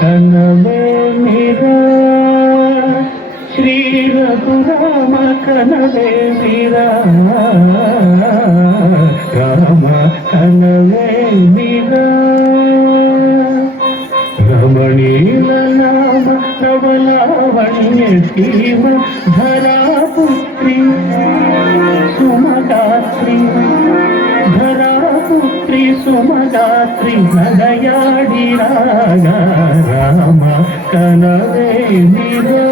కనవే మీరా శ్రీ రఘురామ కనవే మీరా రామ కనవే మీరా రమణీల నామ నవలావణ్య సీమ ధరాపుత్రి సుమదాత్రి ధరాపుత్రి సుమదాత్రి నదయాడి రాగా రామ కనవే మీరా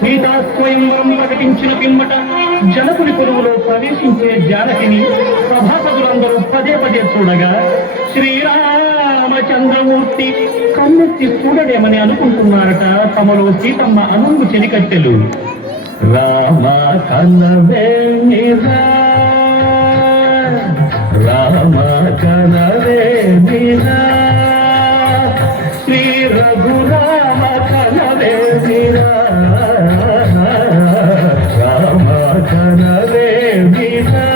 సీతాస్వయంలో ప్రకటించిన పిమ్మట జనకుని కొలువులో ప్రవేశించే జానకిని సభాసదులందరూ పదే పదే చూడగా శ్రీరామచంద్రమూర్తి కన్నెత్తి చూడలేమని అనుకుంటున్నారట తమలో సీతమ్మ అనుంగు చెలికట్టెలు. రామ కనవే మీరా రామ కనవే మీరా శ్రీ రఘురామ కనవే మీరా రామ కనవే మీరా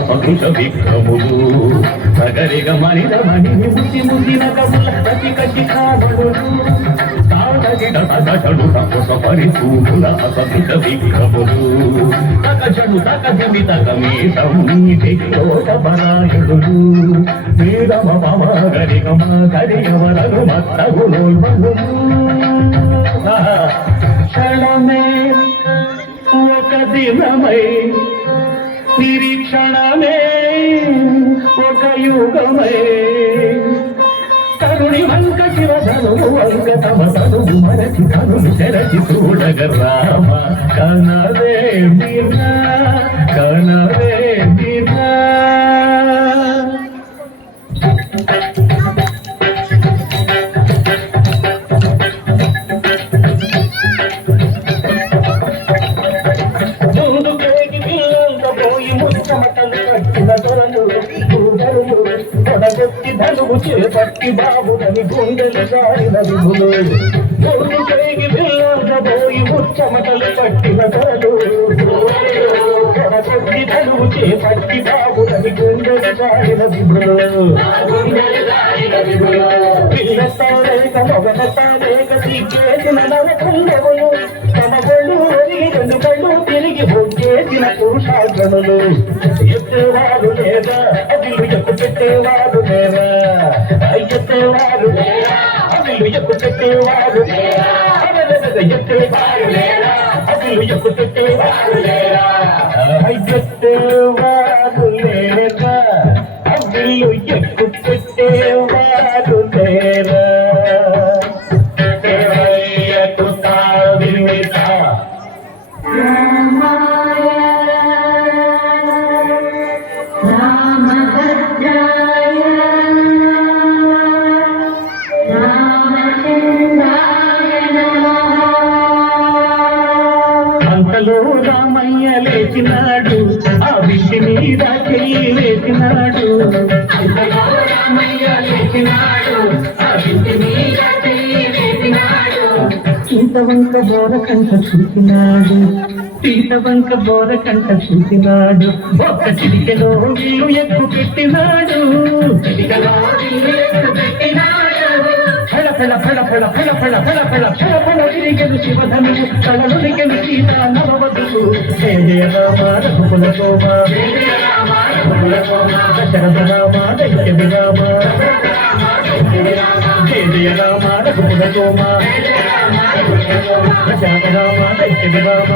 సదృశ విక్రములు సగరిగ మనిద మణి ముసి ముసిన కవుల రసిక శిఖామణులు తాళగిడ సగషడు తపస పరిపూర్ణ సదృశ విక్రములు తగజడు తగజమి తగమీతం నీటి లోకపరాయణులు వీరమ మమ గరిగమ గరియవరలు మత్తగులోల్వలు క్షణమే ఒక దినమై నిరీక్షణమే ఒక యుగమై తరుణి వంక శివధనువు వంక తమ తనువు మరచి తనువు శరచి చూడగ రామ కనవే మీరా కనవే మీరా ధనువు చేపట్టి బాబుదని గుండెలు జారిన విభులు గొడుగు పేగి వెళ్ళబోయి ముచ్చమటలు పట్టిన తరలు కొడగొట్టి ధనువు చేపట్టి బాబుదని గుండెలు జారిన విభులు పిల్లతాలేక మొగనతాలేక సిగ్గేసిన నరకుండవులు తమ గొళ్ళు రెండు కళ్ళు తిరిగి బొగ్గేసిన పురుషాగ్రములు ఎత్తేవారు లేదా అదిలు ఎక్కు పెట్టేవారు లేరా ఎత్తేవారు లేరా అదిలు ఎక్కు పెట్టేవారు లేరా ఎత్తేవారు లేరా అదిలు ఎక్కు పెట్టేవారు లేరా ఎత్తేవారు లేరా అదిలు ఎక్కు పెట్టేవారు లేరా అంతలో రామయ్య లేచినాడు ఆ విషి మీద చెయ్యి వేసినాడు అంతలో రామయ్య లేచినాడు ఆ విషి మీద చెయ్యి వేసినాడు సీతవంక బోరకంట చూసినాడు సీతవంక బోరకంట చూసినాడు ఒక్క చిటికెలో ఇల్లు ఎక్కు పెట్టినాడు చిటికెలో ఇల్లు ఎక్కు పెట్టినాడు ఫళ ఫళ ఫళ ఫళ ఫళ ఫళ ఫళ ఫళ ఫళ ఫళ తిరిగెను శివధనువు తలనులిగెను సీత నవవధువు జయ జయ రామ రఘుకుల సోమ దశరథ రామ దైత్య విరామ జయ జయ రామ రఘుకుల సోమ దశరథ రామ దైత్య విరామ